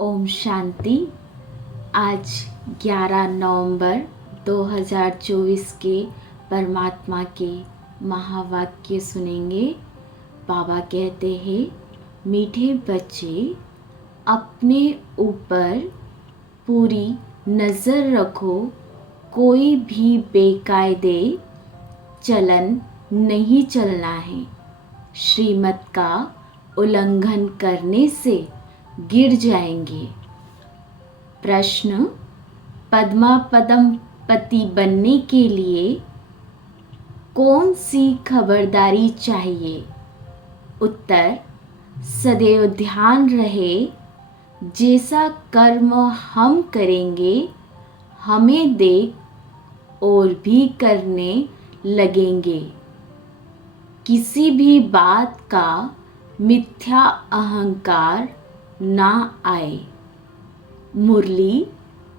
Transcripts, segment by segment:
ओम शांति। आज 11 नवंबर 2024 के परमात्मा के महावाक्य सुनेंगे। बाबा कहते हैं, मीठे बच्चे, अपने ऊपर पूरी नज़र रखो। कोई भी बेकायदे चलन नहीं चलना है। श्रीमत का उल्लंघन करने से गिर जाएंगे। प्रश्न, पद्मा पदम पति बनने के लिए कौन सी खबरदारी चाहिए? उत्तर, सदैव ध्यान रहे, जैसा कर्म हम करेंगे हमें देख और भी करने लगेंगे। किसी भी बात का मिथ्या अहंकार ना आए। मुरली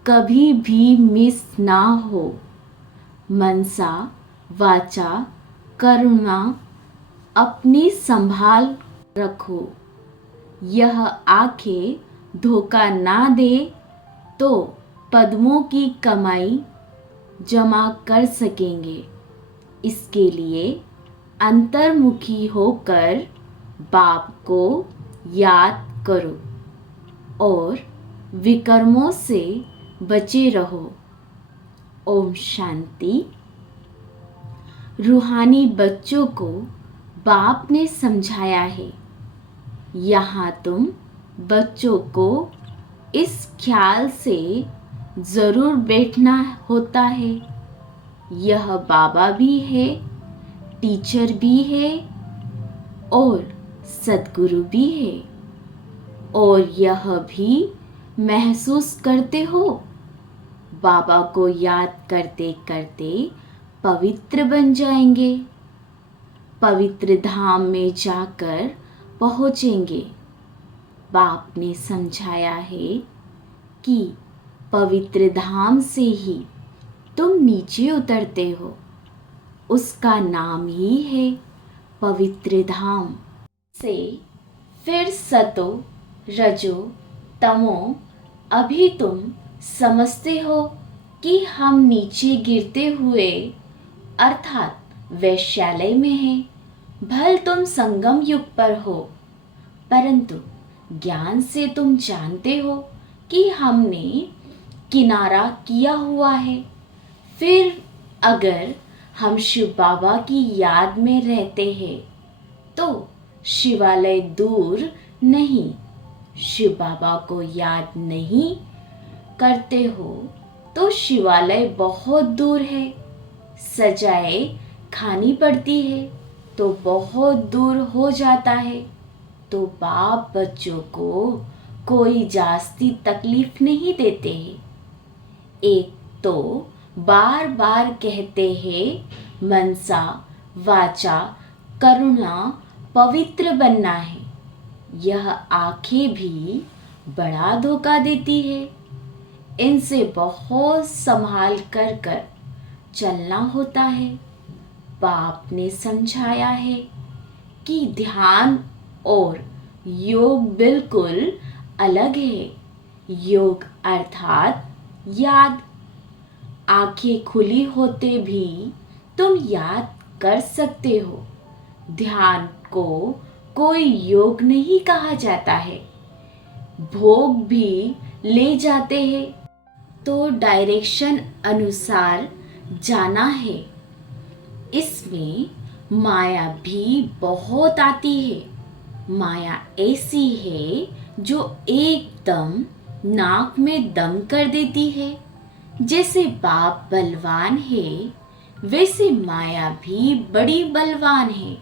कभी भी मिस ना हो। मनसा वाचा कर्मा अपनी संभाल रखो। यह आंखें धोखा ना दे तो पद्मों की कमाई जमा कर सकेंगे। इसके लिए अंतर्मुखी होकर बाप को याद करो और विकर्मों से बचे रहो। ओम शांति। रूहानी बच्चों को बाप ने समझाया है, यहाँ तुम बच्चों को इस ख्याल से ज़रूर बैठना होता है, यह बाबा भी है, टीचर भी है और सद्गुरु भी है, और यह भी महसूस करते हो, बाबा को याद करते करते पवित्र बन जाएंगे, पवित्र धाम में जाकर पहुँचेंगे। बाप ने समझाया है कि पवित्र धाम से ही तुम नीचे उतरते हो, उसका नाम ही है पवित्र धाम। से फिर सतो रजो तमो, अभी तुम समझते हो कि हम नीचे गिरते हुए अर्थात वैश्यालय में हैं। भल तुम संगम युग पर हो, परंतु ज्ञान से तुम जानते हो कि हमने किनारा किया हुआ है। फिर अगर हम शिव बाबा की याद में रहते हैं तो शिवालय दूर नहीं। शिव बाबा को याद नहीं करते हो तो शिवालय बहुत दूर है। सजाए खानी पड़ती है तो बहुत दूर हो जाता है। तो बाप बच्चों को कोई जास्ती तकलीफ नहीं देते हैं। एक तो बार बार कहते हैं मनसा वाचा करुणा पवित्र बनना है। यह आंखें भी बड़ा धोखा देती है। इनसे बहुत संभाल कर कर चलना होता है। बाप ने समझाया है कि ध्यान और योग बिल्कुल अलग है। योग अर्थात याद। आंखें खुली होते भी तुम याद कर सकते हो। ध्यान को कोई योग नहीं कहा जाता है। भोग भी ले जाते हैं तो डायरेक्शन अनुसार जाना है। इसमें माया भी बहुत आती है। माया ऐसी है जो एकदम नाक में दम कर देती है। जैसे बाप बलवान है, वैसे माया भी बड़ी बलवान है।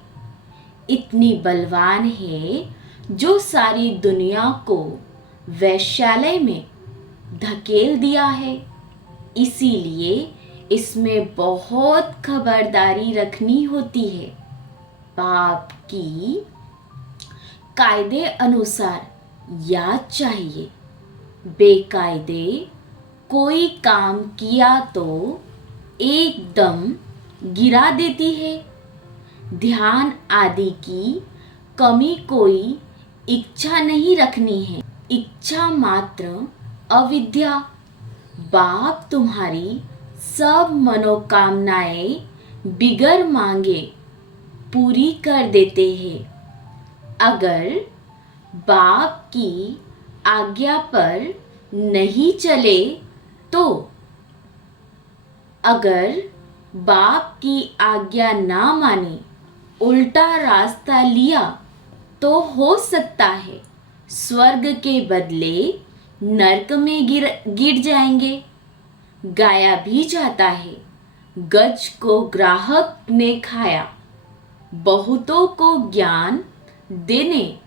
इतनी बलवान है जो सारी दुनिया को वैश्यालय में धकेल दिया है। इसीलिए इसमें बहुत खबरदारी रखनी होती है। बाप की कायदे अनुसार याद चाहिए। बेकायदे कोई काम किया तो एकदम गिरा देती है। ध्यान आदि की कमी कोई इच्छा नहीं रखनी है। इच्छा मात्र अविद्या। बाप तुम्हारी सब मनोकामनाएं बिगर मांगे पूरी कर देते हैं। अगर बाप की आज्ञा पर नहीं चले तो, अगर बाप की आज्ञा ना माने, उल्टा रास्ता लिया तो हो सकता है स्वर्ग के बदले नरक में गिर जाएंगे। गाया भी जाता है, गज को ग्राहक ने खाया। बहुतों को ज्ञान देने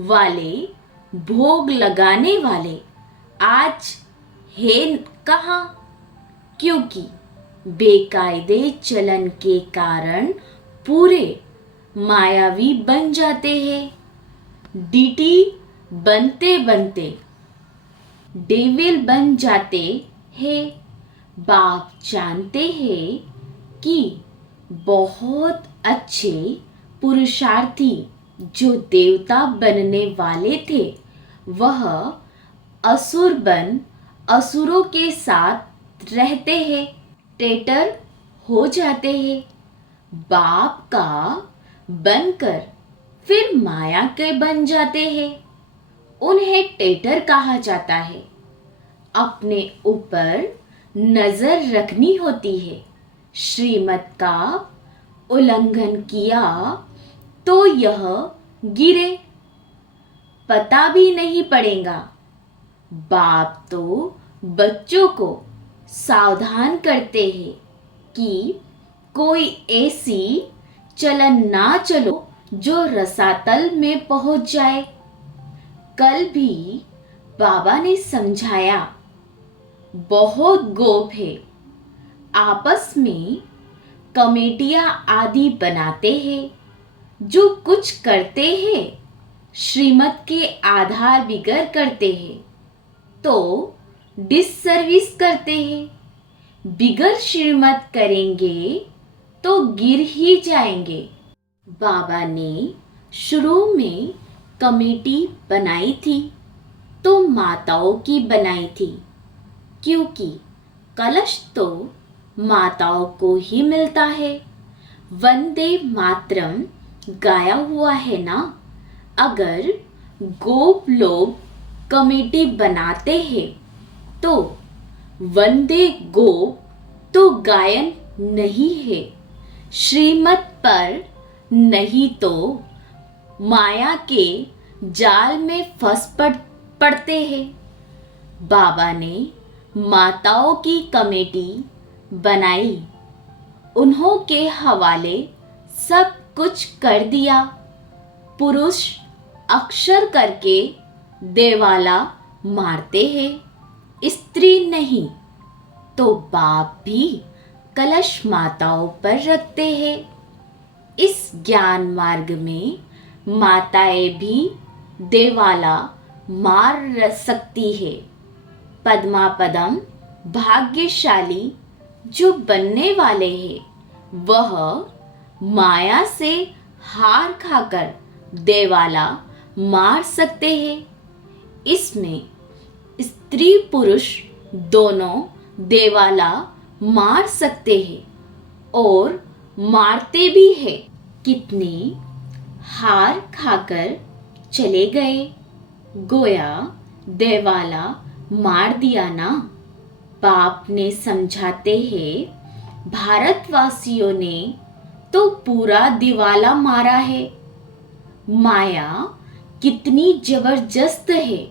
वाले, भोग लगाने वाले आज है कहाँ? क्योंकि बेकायदे चलन के कारण पूरे मायावी बन जाते हैं। डीटी बनते बनते डेविल बन जाते हैं। बाप जानते हैं कि बहुत अच्छे पुरुषार्थी जो देवता बनने वाले थे वह असुर बन असुरों के साथ रहते हैं, टेटर हो जाते हैं। बाप का बनकर फिर माया के बन जाते हैं। उन्हें टेटर कहा जाता है। अपने ऊपर नजर रखनी होती है। श्रीमत का उल्लंघन किया तो यह गिरे, पता भी नहीं पड़ेगा। बाप तो बच्चों को सावधान करते हैं कि कोई ऐसी चलन ना चलो जो रसातल में पहुंच जाए। कल भी बाबा ने समझाया, बहुत गोप है, आपस में कमेटियां आदि बनाते हैं। जो कुछ करते हैं श्रीमत के आधार बिगर करते हैं तो डिससर्विस करते हैं। बिगर श्रीमत करेंगे तो गिर ही जाएंगे। बाबा ने शुरू में कमेटी बनाई थी तो माताओं की बनाई थी, क्योंकि कलश तो माताओं को ही मिलता है। वंदे मातरम गाया हुआ है ना। अगर गोप लोग कमेटी बनाते हैं तो वंदे गोप तो गायन नहीं है, श्रीमत पर नहीं तो माया के जाल में फंस पड़ते हैं। बाबा ने माताओं की कमेटी बनाई, उन्हों के हवाले सब कुछ कर दिया। पुरुष अक्षर करके देवाला मारते हैं, स्त्री नहीं। तो बाप भी कलश माताओं पर रखते हैं। इस ज्ञान मार्ग में माताएं भी देवाला मार सकती है। पद्मा पदम भाग्यशाली जो बनने वाले हैं वह माया से हार खाकर देवाला मार सकते हैं। इसमें स्त्री पुरुष दोनों देवाला मार सकते हैं और मारते भी हैं। कितने हार खाकर चले गए, गोया देवाला मार दिया ना। बाप ने समझाते हैं, भारतवासियों ने तो पूरा दिवाला मारा है। माया कितनी जबरदस्त है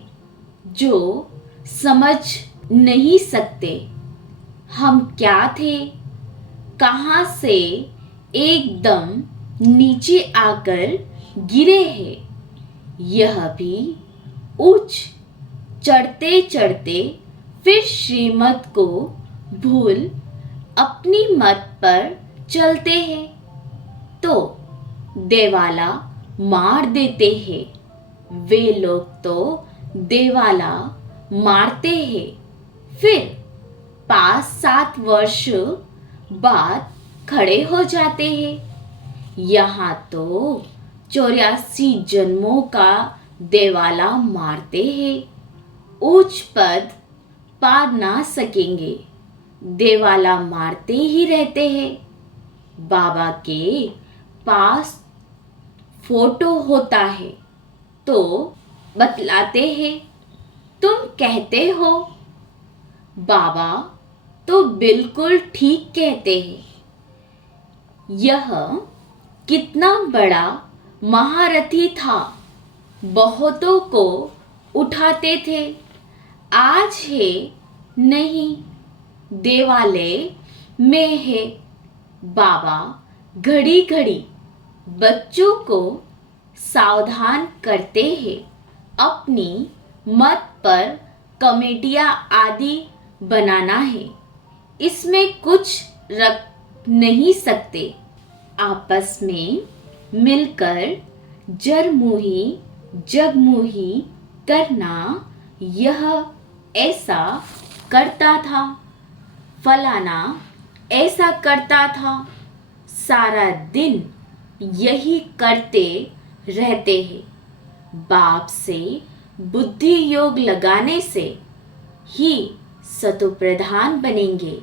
जो समझ नहीं सकते। हम क्या थे, कहाँ से एकदम नीचे आकर गिरे हैं। यह भी उच्च चढ़ते चढ़ते फिर श्रीमत को भूल अपनी मत पर चलते हैं तो देवाला मार देते हैं। वे लोग तो देवाला मारते हैं, फिर 5-7 वर्ष बाद खड़े हो जाते हैं। यहाँ तो 84 जन्मों का देवाला मारते हैं। ऊंच पद पा ना सकेंगे, देवाला मारते ही रहते हैं। बाबा के पास फोटो होता है तो बतलाते हैं, तुम कहते हो। बाबा तो बिल्कुल ठीक कहते हैं। यह कितना बड़ा महारथी था, बहुतों को उठाते थे। आज है नहीं, देवालय में है। बाबा घड़ी घड़ी बच्चों को सावधान करते हैं। अपनी मत पर कमेटियां आदि बनाना है, इसमें कुछ रख नहीं सकते। आपस में मिलकर जरमुही जगमुही करना, यह ऐसा करता था, फलाना ऐसा करता था। सारा दिन यही करते रहते हैं। बाप से बुद्धि योग लगाने से ही सतोप्रधान बनेंगे।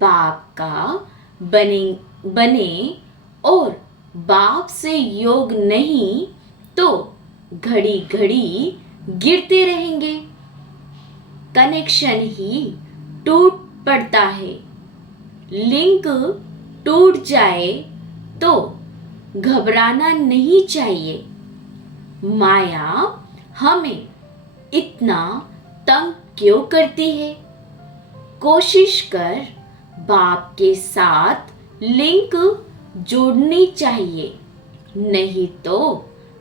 बाप का बने और बाप से योग नहीं तो घड़ी घड़ी गिरते रहेंगे। कनेक्शन ही टूट पड़ता है। लिंक टूट जाए तो घबराना नहीं चाहिए। माया हमें इतना तंग क्यों करती है? कोशिश कर बाप के साथ लिंक जोड़नी चाहिए, नहीं तो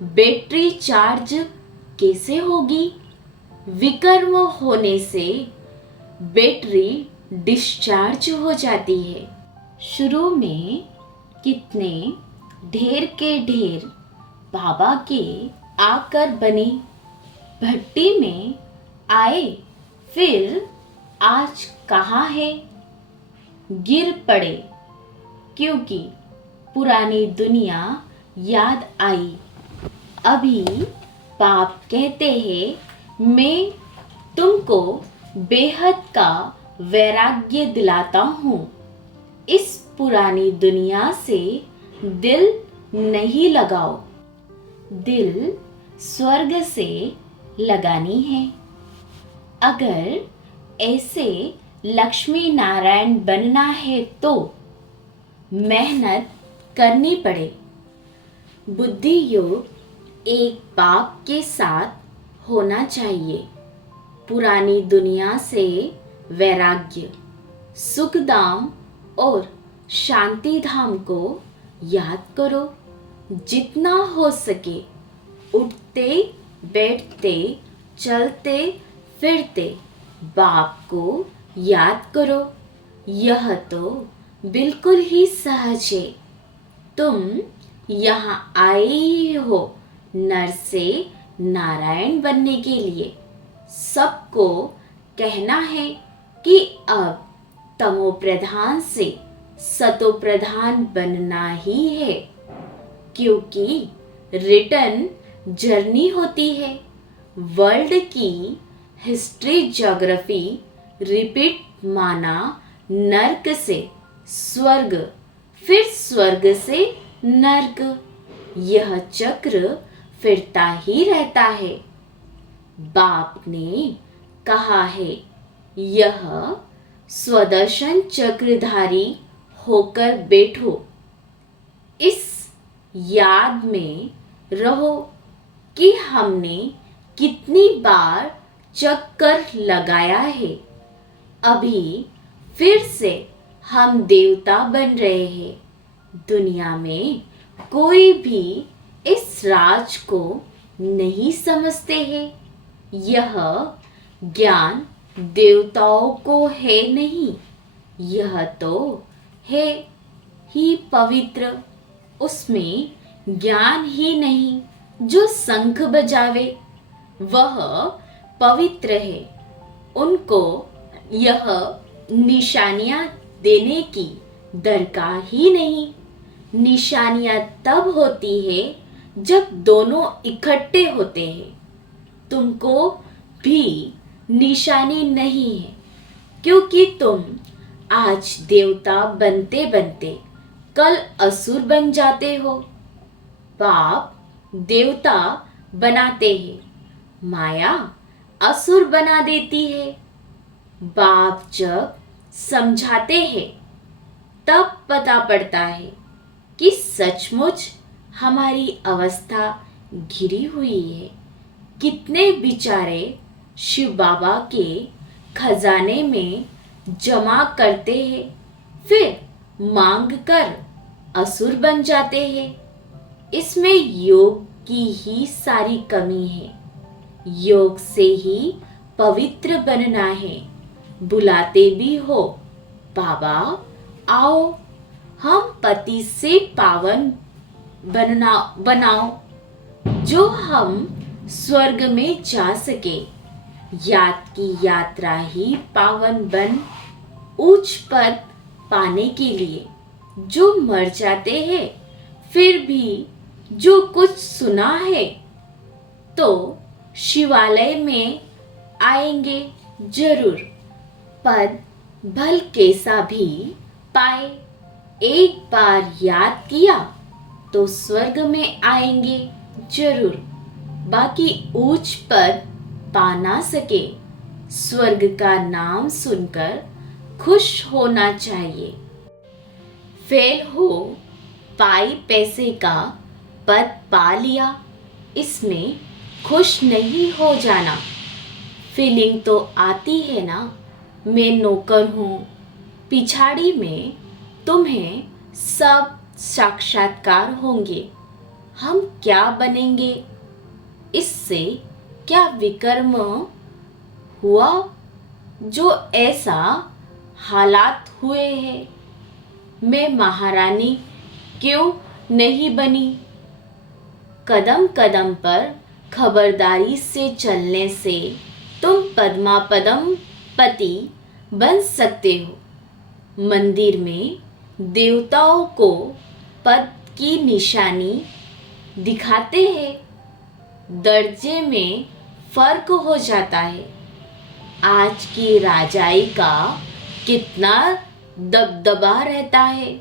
बैटरी चार्ज कैसे होगी? विकर्म होने से बैटरी डिस्चार्ज हो जाती है। शुरू में कितने ढेर के ढेर बाबा के आकर बने, भट्टी में आए, फिर आज कहाँ है? गिर पड़े क्योंकि पुरानी दुनिया याद आई। अभी बाप कहते हैं, मैं तुमको बेहद का वैराग्य दिलाता हूँ। इस पुरानी दुनिया से दिल नहीं लगाओ, दिल स्वर्ग से लगानी है। अगर ऐसे लक्ष्मी नारायण बनना है तो मेहनत करनी पड़े। बुद्धि योग एक बाप के साथ होना चाहिए। पुरानी दुनिया से वैराग्य, सुखधाम और शांति धाम को याद करो। जितना हो सके उठते बैठते चलते फिरते बाप को याद करो। यह तो बिल्कुल ही सहज है। तुम यहाँ आए ही हो नर से नारायण बनने के लिए। सबको कहना है कि अब तमो प्रधान से सतो प्रधान बनना ही है, क्योंकि रिटर्न जर्नी होती है। वर्ल्ड की हिस्ट्री ज्योग्राफी रिपीट माना नर्क से स्वर्ग, फिर स्वर्ग से नर्क। यह चक्र फिरता ही रहता है। बाप ने कहा है, यह स्वदर्शन चक्रधारी होकर बैठो। इस याद में रहो कि हमने कितनी बार चक्कर लगाया है। अभी फिर से हम देवता बन रहे हैं। दुनिया में कोई भी इस राज को नहीं समझते हैं। यह ज्ञान देवताओं को है नहीं, यह तो है ही पवित्र। उसमें ज्ञान ही नहीं, जो शंख बजावे वह पवित्र है। उनको यह निशानियां देने की दरकार ही नहीं। निशानियां तब होती है जब दोनों इकट्ठे होते हैं। तुमको भी निशानी नहीं है, क्योंकि तुम आज देवता बनते बनते कल असुर बन जाते हो। पाप देवता बनाते हैं, माया असुर बना देती है। बाप जब समझाते हैं तब पता पड़ता है कि सचमुच हमारी अवस्था घिरी हुई है। कितने बेचारे शिव बाबा के खजाने में जमा करते हैं, फिर मांग कर असुर बन जाते हैं। इसमें योग की ही सारी कमी है। योग से ही पवित्र बनना है। बुलाते भी हो, बाबा आओ, हम पति से पावन बनाओ, जो हम स्वर्ग में जा सके। याद की यात्रा ही पावन बन उच्च पद पाने के लिए। जो मर जाते हैं फिर भी जो कुछ सुना है तो शिवालय में आएंगे जरूर। पद भल कैसा भी पाए, एक बार याद किया तो स्वर्ग में आएंगे जरूर। बाकी ऊंच पद पा ना सके, स्वर्ग का नाम सुनकर खुश होना चाहिए। फेल हो पाई पैसे का पद पा लिया, इसमें खुश नहीं हो जाना। फीलिंग तो आती है ना, मैं नौकर हूँ। पिछाड़ी में तुम्हें सब साक्षात्कार होंगे। हम क्या बनेंगे, इससे क्या विकर्म हुआ जो ऐसा हालात हुए हैं। मैं महारानी क्यों नहीं बनी। कदम कदम पर खबरदारी से चलने से तुम पद्मापदम पति बन सकते हो। मंदिर में देवताओं को पद की निशानी दिखाते हैं, दर्जे में फर्क हो जाता है। आज की राजाई का कितना दबदबा रहता है,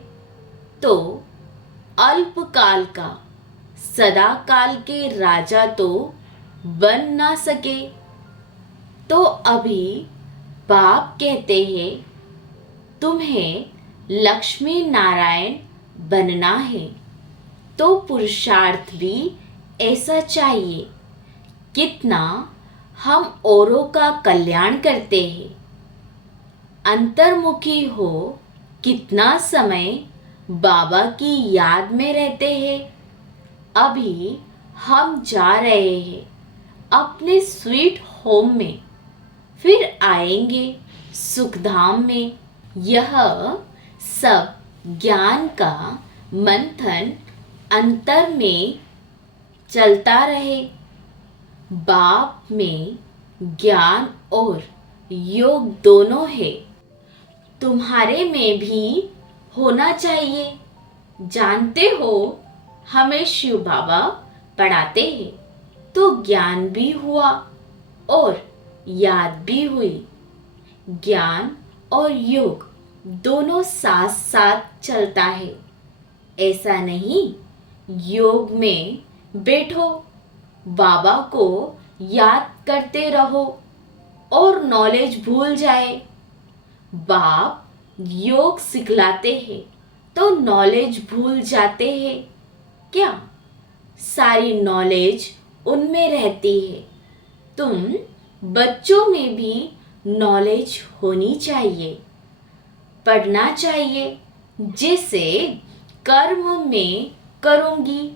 तो अल्पकाल का सदा काल के राजा तो बन ना सके। तो अभी बाप कहते हैं तुम्हें लक्ष्मी नारायण बनना है, तो पुरुषार्थ भी ऐसा चाहिए। कितना हम औरों का कल्याण करते हैं, अंतर्मुखी हो कितना समय बाबा की याद में रहते हैं। अभी हम जा रहे हैं अपने स्वीट होम में, फिर आएंगे सुखधाम में। यह सब ज्ञान का मंथन अंतर में चलता रहे। बाप में ज्ञान और योग दोनों है, तुम्हारे में भी होना चाहिए। जानते हो हमें शिव बाबा पढ़ाते हैं तो ज्ञान भी हुआ और याद भी हुई। ज्ञान और योग दोनों साथ साथ चलता है। ऐसा नहीं योग में बैठो, बाबा को याद करते रहो और नॉलेज भूल जाए। बाप योग सिखलाते हैं तो नॉलेज भूल जाते हैं क्या? सारी नॉलेज उनमें रहती है। तुम बच्चों में भी नॉलेज होनी चाहिए, पढ़ना चाहिए। जैसे कर्म में करूँगी,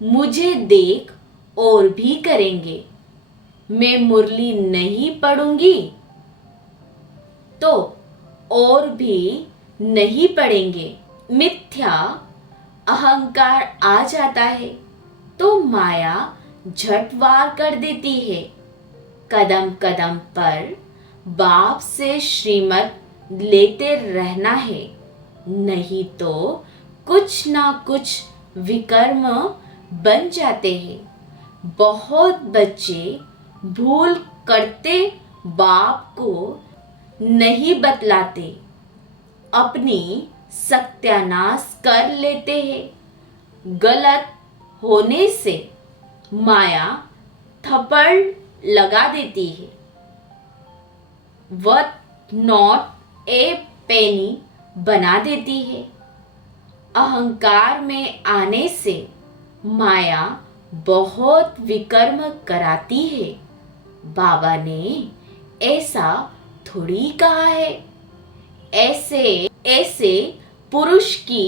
मुझे देख और भी करेंगे। मैं मुरली नहीं पढ़ूंगी तो और भी नहीं पढ़ेंगे। मिथ्या अहंकार आ जाता है तो माया झटवार कर देती है। कदम कदम पर बाप से श्रीमत लेते रहना है, नहीं तो कुछ ना कुछ विकर्म बन जाते हैं। बहुत बच्चे भूल करते बाप को नहीं बतलाते, अपनी सत्यानाश कर लेते हैं। गलत होने से माया थप्पड़ लगा देती है। वर्थ नॉट ए पेनी बना देती है। अहंकार में आने से माया बहुत विकर्म कराती है। बाबा ने ऐसा थोड़ी कहा है। ऐसे ऐसे पुरुष की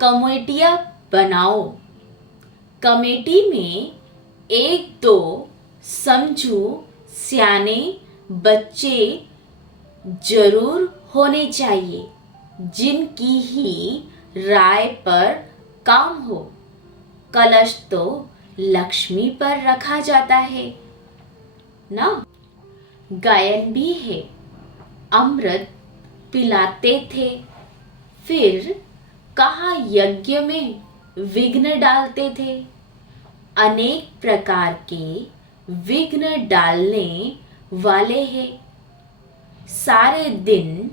कमेटियां बनाओ। कमेटी में एक दो समझू सियाने बच्चे जरूर होने चाहिए, जिनकी ही राय पर काम हो। कलश तो लक्ष्मी पर रखा जाता है ना। गायन भी है। अमृत पिलाते थे, फिर कहा यज्ञ में विघ्न डालते थे। अनेक प्रकार के विघ्न डालने वाले हैं। सारे दिन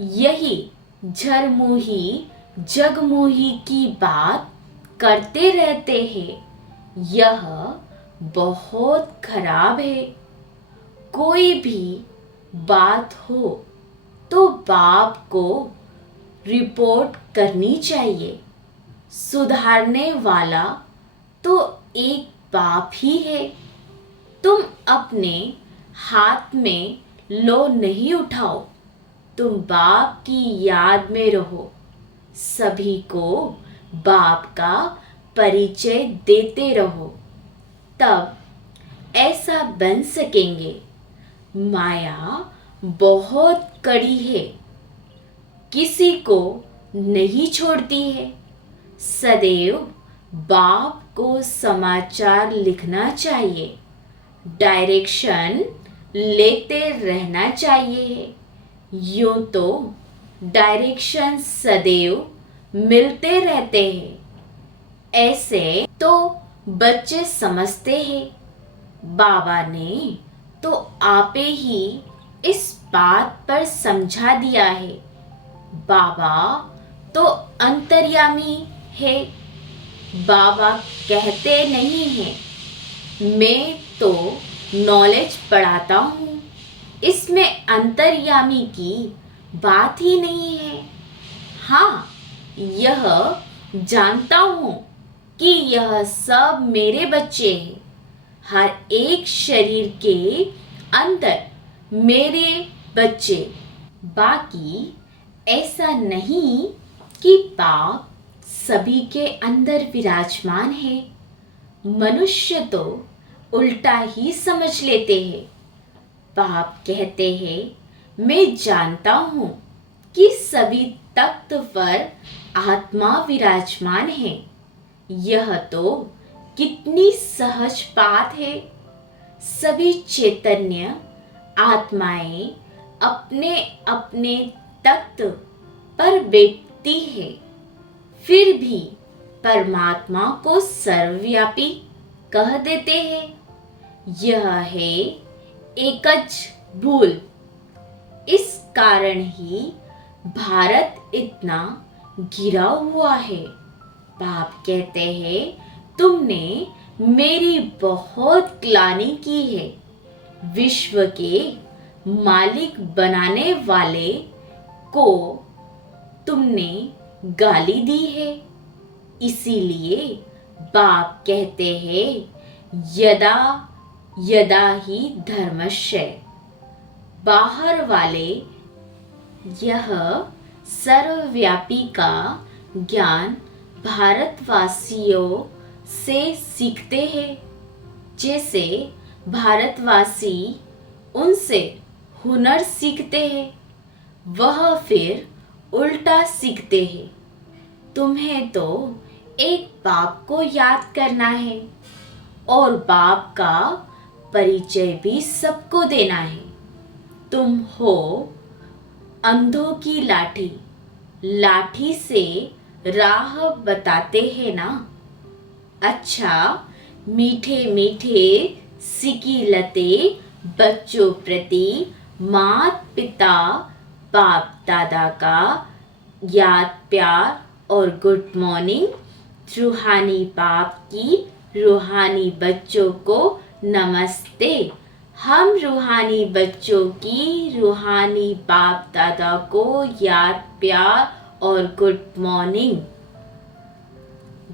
यही झरमुही जगमुही की बात करते रहते हैं। यह बहुत खराब है। कोई भी बात हो तो बाप को रिपोर्ट करनी चाहिए। सुधारने वाला तो एक बाप ही है। तुम अपने हाथ में लो नहीं उठाओ। तुम बाप की याद में रहो। सभी को बाप का परिचय देते रहो, तब ऐसा बन सकेंगे। माया बहुत कड़ी है, किसी को नहीं छोड़ती है। सदैव बाप को समाचार लिखना चाहिए, डायरेक्शन लेते रहना चाहिए। यूं तो डायरेक्शन सदैव मिलते रहते हैं। ऐसे तो बच्चे समझते हैं। बाबा ने तो आपे ही इस बात पर समझा दिया है। बाबा तो अंतर्यामी है। बाबा कहते नहीं हैं मैं तो नॉलेज पढ़ाता हूँ, इसमें अंतर्यामी की बात ही नहीं है। हाँ, यह जानता हूँ कि यह सब मेरे बच्चे हैं। हर एक शरीर के अंदर मेरे बच्चे। बाकी ऐसा नहीं कि बाप सभी के अंदर विराजमान है। मनुष्य तो उल्टा ही समझ लेते हैं। बाप कहते हैं मैं जानता हूँ कि सभी तख्त पर आत्मा विराजमान है। यह तो कितनी सहज बात है। सभी चैतन्य आत्माएं अपने अपने तख्त पर बैठती है, फिर भी परमात्मा को सर्वव्यापी कह देते हैं। यह है एकच भूल। इस कारण ही भारत इतना घिरा हुआ है। बाप कहते हैं तुमने मेरी बहुत ग्लानि की है। विश्व के मालिक बनाने वाले को तुमने गाली दी है। इसीलिए बाप कहते हैं यदा यदा ही धर्मस्य। बाहर वाले यह सर्वव्यापी का ज्ञान भारतवासियों से सीखते हैं। जैसे भारतवासी उनसे हुनर सीखते हैं, वह फिर उल्टा सीखते हैं। तुम्हें तो एक बाप को याद करना है और बाप का परिचय भी सबको देना है। तुम हो अंधों की लाठी, लाठी से राह बताते हैं ना। अच्छा, मीठे मीठे सिकी लते बच्चों प्रति माता पिता बाप दादा का याद प्यार और गुड मॉर्निंग। रूहानी बाप की रूहानी बच्चों को नमस्ते। हम रूहानी बच्चों की रूहानी बाप दादा को याद प्यार और गुड मॉर्निंग।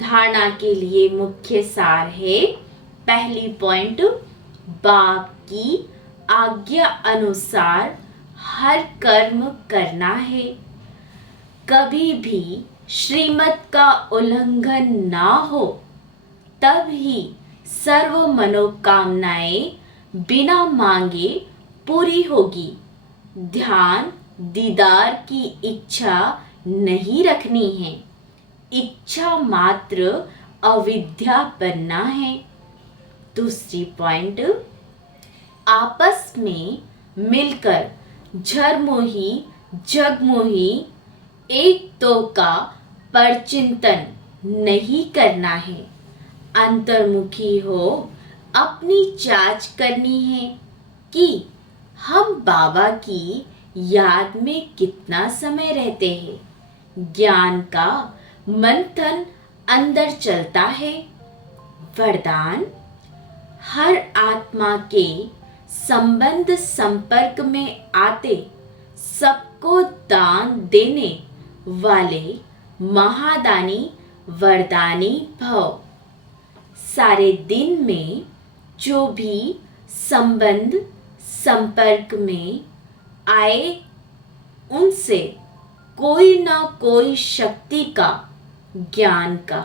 धारणा के लिए मुख्य सार है। पहली पॉइंट, बाप की आज्ञा अनुसार हर कर्म करना है। कभी भी श्रीमत का उल्लंघन ना हो, तब ही सर्व मनोकामनाएं बिना मांगे पूरी होगी। ध्यान दीदार की इच्छा नहीं रखनी है, इच्छा मात्र अविद्या बनना है। दूसरी पॉइंट, आपस में मिलकर झरमोही जगमोही एक तो का परचिंतन नहीं करना है। अंतर्मुखी हो अपनी जांच करनी है कि हम बाबा की याद में कितना समय रहते हैं। ज्ञान का मंथन अंदर चलता है। वरदान, हर आत्मा के संबंध संपर्क में आते सबको दान देने वाले महादानी वरदानी भव। सारे दिन में जो भी संबंध संपर्क में आए, उनसे कोई ना कोई शक्ति का, ज्ञान का,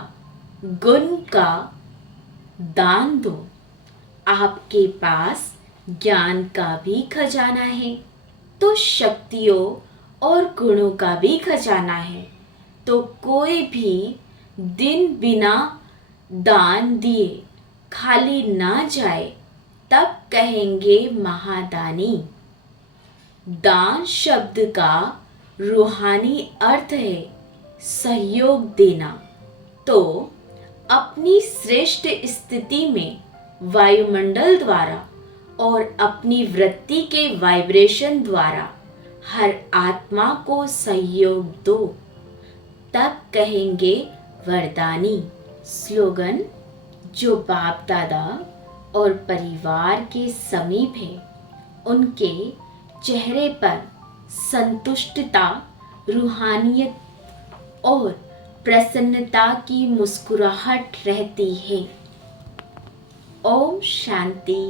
गुण का दान दो। आपके पास ज्ञान का भी खजाना है, तो शक्तियों और गुणों का भी खजाना है। तो कोई भी दिन बिना दान दिए खाली ना जाए, तब कहेंगे महादानी। दान शब्द का रूहानी अर्थ है सहयोग देना। तो अपनी श्रेष्ठ स्थिति में वायुमंडल द्वारा और अपनी वृत्ति के वाइब्रेशन द्वारा हर आत्मा को सहयोग दो, तब कहेंगे वरदानी। स्लोगन, जो बाप दादा और परिवार के समीप है, उनके चेहरे पर संतुष्टता, रूहानियत और प्रसन्नता की मुस्कुराहट रहती है। ओम शांति।